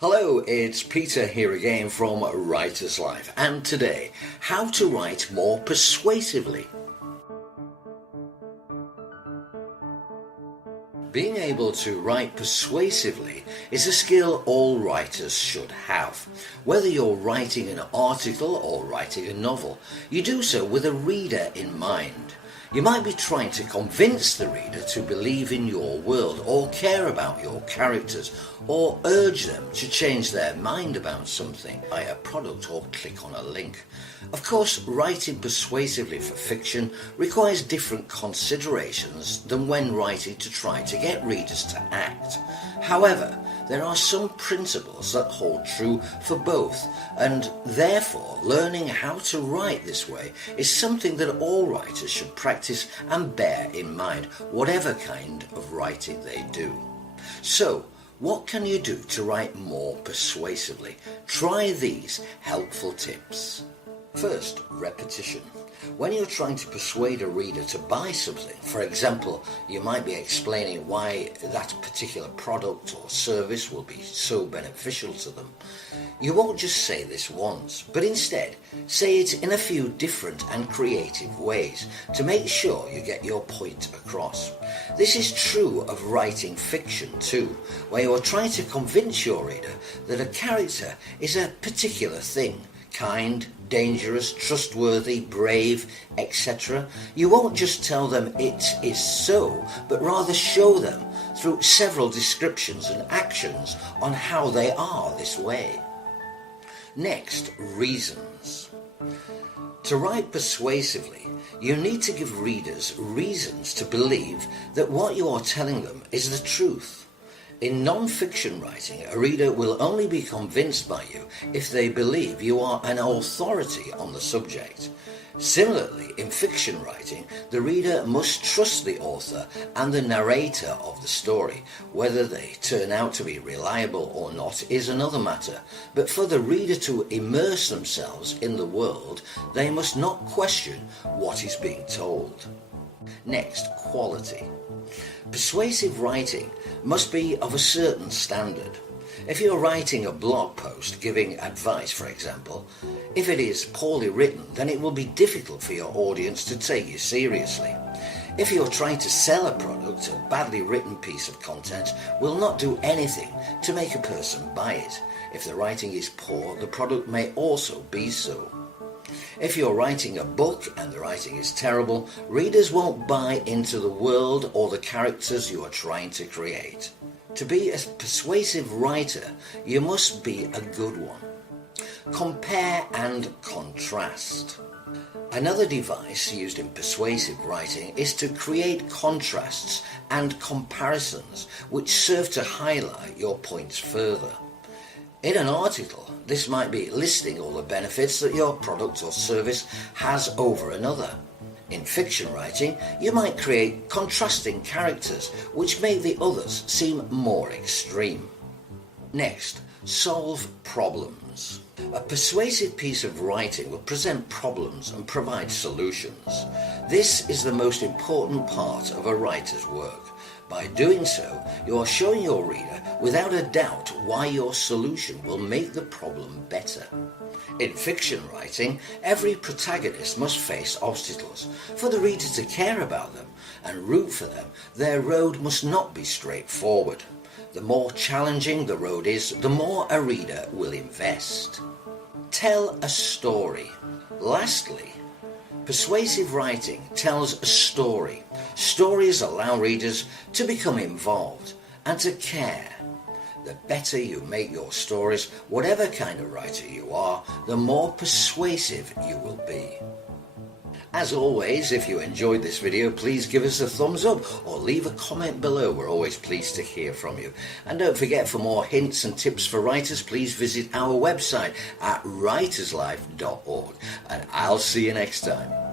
Hello, it's Peter here again from Writer's Life, and today, how to write more persuasively. Being able to write persuasively is a skill all writers should have. Whether you're writing an article or writing a novel, you do so with a reader in mind. You might be trying to convince the reader to believe in your world or care about your characters or urge them to change their mind about something, buy a product or click on a link. Of course, writing persuasively for fiction requires different considerations than when writing to try to get readers to act. However, there are some principles that hold true for both, and therefore learning how to write this way is something that all writers should practice and bear in mind, whatever kind of writing they do. So, what can you do to write more persuasively? Try these helpful tips. First, repetition. When you're trying to persuade a reader to buy something, for example, you might be explaining why that particular product or service will be so beneficial to them. You won't just say this once, but instead say it in a few different and creative ways to make sure you get your point across. This is true of writing fiction too, where you're trying to convince your reader that a character is a particular thing. Kind, dangerous, trustworthy, brave, etc. You won't just tell them it is so, but rather show them through several descriptions and actions on how they are this way. Next, reasons. To write persuasively, you need to give readers reasons to believe that what you are telling them is the truth. In non-fiction writing, a reader will only be convinced by you if they believe you are an authority on the subject. Similarly, in fiction writing, the reader must trust the author and the narrator of the story. Whether they turn out to be reliable or not is another matter, but for the reader to immerse themselves in the world, they must not question what is being told. Next, quality. Persuasive writing must be of a certain standard. If you're writing a blog post giving advice, for example, if it is poorly written, then it will be difficult for your audience to take you seriously. If you're trying to sell a product, a badly written piece of content will not do anything to make a person buy it. If the writing is poor, the product may also be so. If you're writing a book and the writing is terrible, readers won't buy into the world or the characters you are trying to create. To be a persuasive writer, you must be a good one. Compare and contrast. Another device used in persuasive writing is to create contrasts and comparisons which serve to highlight your points further. In an article, this might be listing all the benefits that your product or service has over another. In fiction writing, you might create contrasting characters which make the others seem more extreme. Next, solve problems. A persuasive piece of writing will present problems and provide solutions. This is the most important part of a writer's work. By doing so, you are showing your reader without a doubt why your solution will make the problem better. In fiction writing, every protagonist must face obstacles. For the reader to care about them and root for them, their road must not be straightforward. The more challenging the road is, the more a reader will invest. Tell a story. Lastly, persuasive writing tells a story. Stories allow readers to become involved and to care. The better you make your stories, whatever kind of writer you are, the more persuasive you will be. As always, if you enjoyed this video, please give us a thumbs up or leave a comment below. We're always pleased to hear from you. And don't forget, for more hints and tips for writers, please visit our website at writerslife.org. And I'll see you next time.